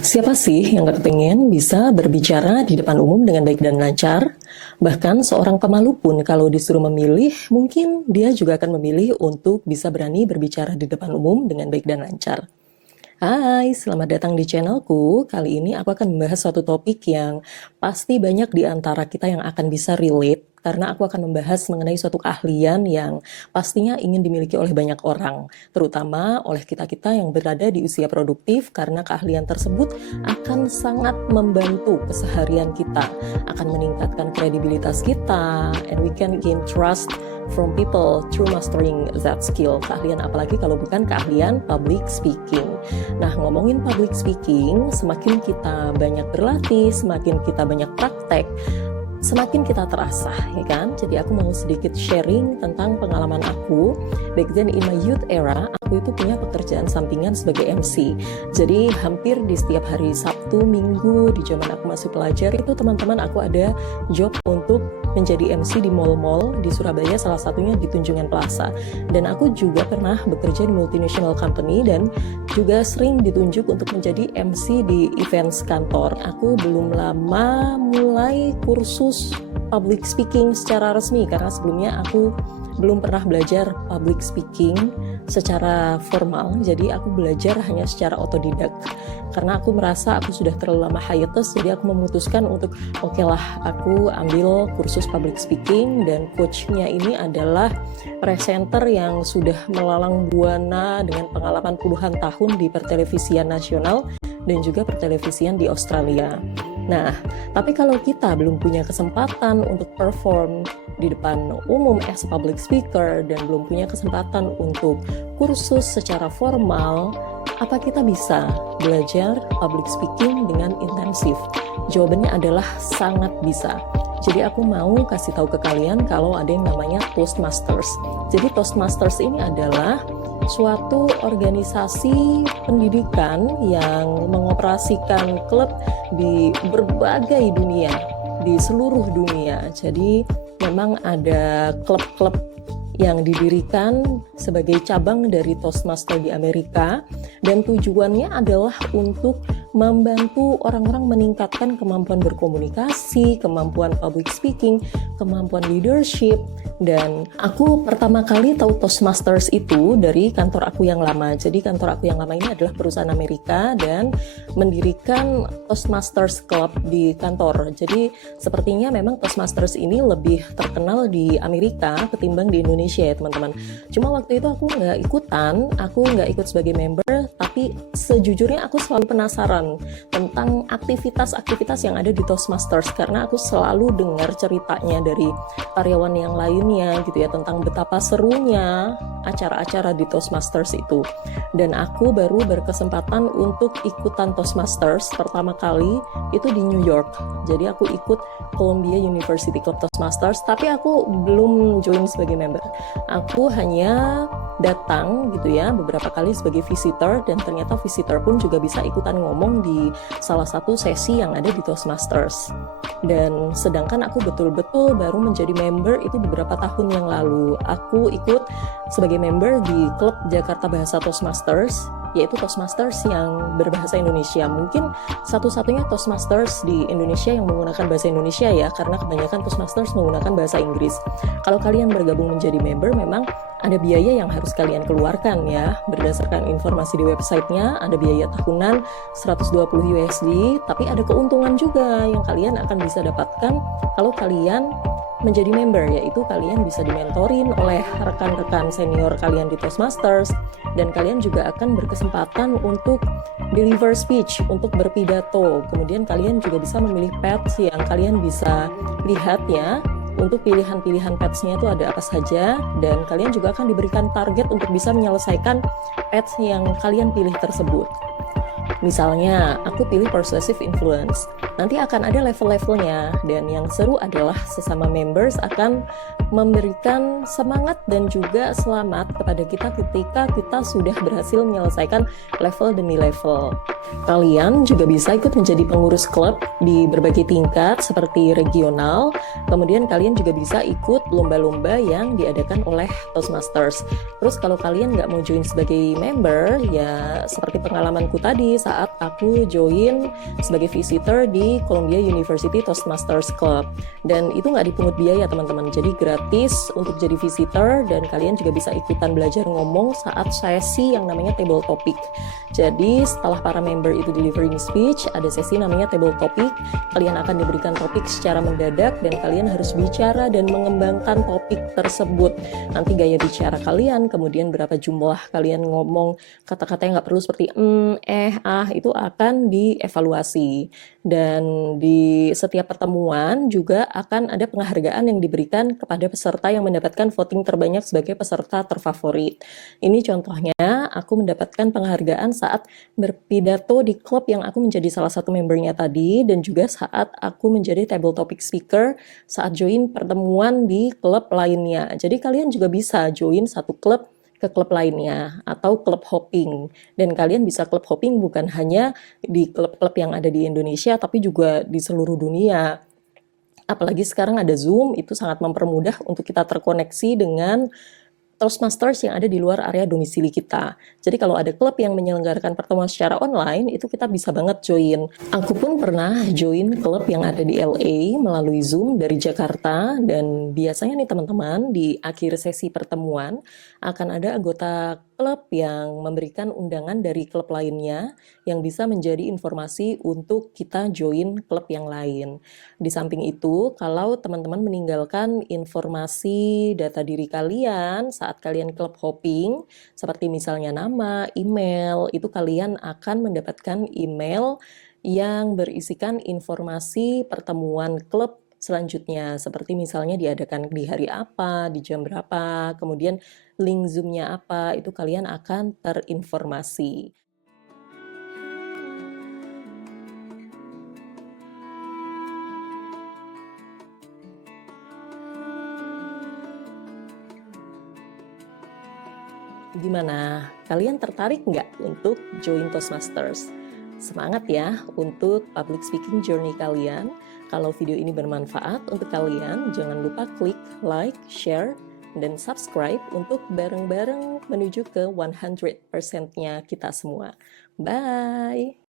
Siapa sih yang gak kepengen bisa berbicara di depan umum dengan baik dan lancar? Bahkan seorang pemalu pun kalau disuruh memilih, mungkin dia juga akan memilih untuk bisa berani berbicara di depan umum dengan baik dan lancar. Hai, selamat datang di channelku. Kali ini aku akan membahas suatu topik yang pasti banyak di antara kita yang akan bisa relate, karena aku akan membahas mengenai suatu keahlian yang pastinya ingin dimiliki oleh banyak orang, terutama oleh kita-kita yang berada di usia produktif, karena keahlian tersebut akan sangat membantu keseharian kita, akan meningkatkan kredibilitas kita, and we can gain trust from people through mastering that skill. Keahlian apalagi kalau bukan keahlian public speaking. Nah, ngomongin public speaking, semakin kita banyak berlatih, semakin kita banyak praktek, semakin kita terasah, ya kan? Jadi aku mau sedikit sharing tentang pengalaman aku. Back then in my youth era, aku itu punya pekerjaan sampingan sebagai MC. Jadi hampir di setiap hari Sabtu, Minggu, di zaman aku masih pelajar, itu teman-teman aku ada job untuk menjadi MC di mall-mall di Surabaya, salah satunya di Tunjungan Plaza. Dan aku juga pernah bekerja di multinational company dan juga sering ditunjuk untuk menjadi MC di events kantor. Aku belum lama mulai kursus public speaking secara resmi, karena sebelumnya aku belum pernah belajar public speaking secara formal, jadi aku belajar hanya secara otodidak. Karena aku merasa aku sudah terlalu lama hiatus, jadi aku memutuskan untuk oke lah, aku ambil kursus public speaking, dan coachnya ini adalah presenter yang sudah melalang buana dengan pengalaman puluhan tahun di pertelevisian nasional dan juga pertelevisian di Australia. Nah, tapi kalau kita belum punya kesempatan untuk perform di depan umum as a public speaker dan belum punya kesempatan untuk kursus secara formal, apa kita bisa belajar public speaking dengan intensif? Jawabannya adalah sangat bisa. Jadi aku mau kasih tahu ke kalian kalau ada yang namanya Toastmasters. Jadi Toastmasters ini adalah suatu organisasi pendidikan yang mengoperasikan klub di berbagai dunia, di seluruh dunia. Jadi memang ada klub-klub yang didirikan sebagai cabang dari Toastmaster di Amerika, dan tujuannya adalah untuk membantu orang-orang meningkatkan kemampuan berkomunikasi, kemampuan public speaking, kemampuan leadership. Dan aku pertama kali tahu Toastmasters itu dari kantor aku yang lama. Jadi kantor aku yang lama ini adalah perusahaan Amerika dan mendirikan Toastmasters Club di kantor. Jadi sepertinya memang Toastmasters ini lebih terkenal di Amerika ketimbang di Indonesia ya teman-teman. Cuma waktu itu aku nggak ikutan, aku nggak ikut sebagai member, tapi sejujurnya aku selalu penasaran tentang aktivitas-aktivitas yang ada di Toastmasters, karena aku selalu dengar ceritanya dari karyawan yang lainnya gitu ya, tentang betapa serunya acara-acara di Toastmasters itu. Dan aku baru berkesempatan untuk ikutan Toastmasters pertama kali itu di New York. Jadi aku ikut Columbia University Club Toastmasters, tapi aku belum join sebagai member. Aku hanya datang gitu ya beberapa kali sebagai visitor, dan ternyata visitor pun juga bisa ikutan ngomong di salah satu sesi yang ada di Toastmasters. Dan sedangkan aku betul-betul baru menjadi member itu beberapa tahun yang lalu. Aku ikut sebagai member di klub Jakarta Bahasa Toastmasters, yaitu Toastmasters yang berbahasa Indonesia. Mungkin satu-satunya Toastmasters di Indonesia yang menggunakan bahasa Indonesia ya, karena kebanyakan Toastmasters menggunakan bahasa Inggris. Kalau kalian bergabung menjadi member, memang ada biaya yang harus kalian keluarkan ya. Berdasarkan informasi di websitenya, ada biaya tahunan 120 USD, tapi ada keuntungan juga yang kalian akan bisa dapatkan kalau kalian menjadi member, yaitu kalian bisa dimentorin oleh rekan-rekan senior kalian di Toastmasters, dan kalian juga akan berkesempatan untuk deliver speech, untuk berpidato. Kemudian kalian juga bisa memilih pads yang kalian bisa lihat ya. Untuk pilihan-pilihan pads-nya itu ada apa saja, dan kalian juga akan diberikan target untuk bisa menyelesaikan pads yang kalian pilih tersebut. Misalnya, aku pilih persuasive influence. Nanti akan ada level-levelnya, dan yang seru adalah sesama members akan memberikan semangat dan juga selamat kepada kita ketika kita sudah berhasil menyelesaikan level demi level. Kalian juga bisa ikut menjadi pengurus klub di berbagai tingkat seperti regional. Kemudian kalian juga bisa ikut lomba-lomba yang diadakan oleh Toastmasters. Terus kalau kalian nggak mau join sebagai member, ya seperti pengalamanku tadi, saat aku join sebagai visitor di Columbia University Toastmasters Club. Dan itu nggak dipungut biaya teman-teman, jadi gratis untuk jadi visitor, dan kalian juga bisa ikutan belajar ngomong saat sesi yang namanya table topic. Jadi setelah para member itu delivering speech, ada sesi namanya table topic. Kalian akan diberikan topik secara mendadak dan kalian harus bicara dan mengembangkan topik tersebut. Nanti gaya bicara kalian, kemudian berapa jumlah kalian ngomong kata-kata yang nggak perlu seperti itu akan dievaluasi. Dan di setiap pertemuan juga akan ada penghargaan yang diberikan kepada peserta yang mendapatkan voting terbanyak sebagai peserta terfavorit. Ini contohnya aku mendapatkan penghargaan saat berpidato di klub yang aku menjadi salah satu membernya tadi, dan juga saat aku menjadi table topic speaker saat join pertemuan di klub lainnya. Jadi kalian juga bisa join satu klub ke klub lainnya atau klub hopping. Dan kalian bisa klub hopping bukan hanya di klub-klub yang ada di Indonesia, tapi juga di seluruh dunia. Apalagi sekarang ada Zoom, itu sangat mempermudah untuk kita terkoneksi dengan Toastmasters yang ada di luar area domisili kita. Jadi kalau ada klub yang menyelenggarakan pertemuan secara online, itu kita bisa banget join. Aku pun pernah join klub yang ada di LA melalui Zoom dari Jakarta, dan biasanya nih teman-teman, di akhir sesi pertemuan akan ada anggota klub yang memberikan undangan dari klub lainnya yang bisa menjadi informasi untuk kita join klub yang lain. Di samping itu, kalau teman-teman meninggalkan informasi data diri kalian saat kalian klub hopping, seperti misalnya nama, email, itu kalian akan mendapatkan email yang berisikan informasi pertemuan klub selanjutnya, seperti misalnya diadakan di hari apa, di jam berapa, kemudian link Zoom-nya apa, itu kalian akan terinformasi. Gimana? Kalian tertarik nggak untuk join Toastmasters? Semangat ya untuk public speaking journey kalian. Kalau video ini bermanfaat untuk kalian, jangan lupa klik like, share, dan subscribe untuk bareng-bareng menuju ke 100%-nya kita semua. Bye!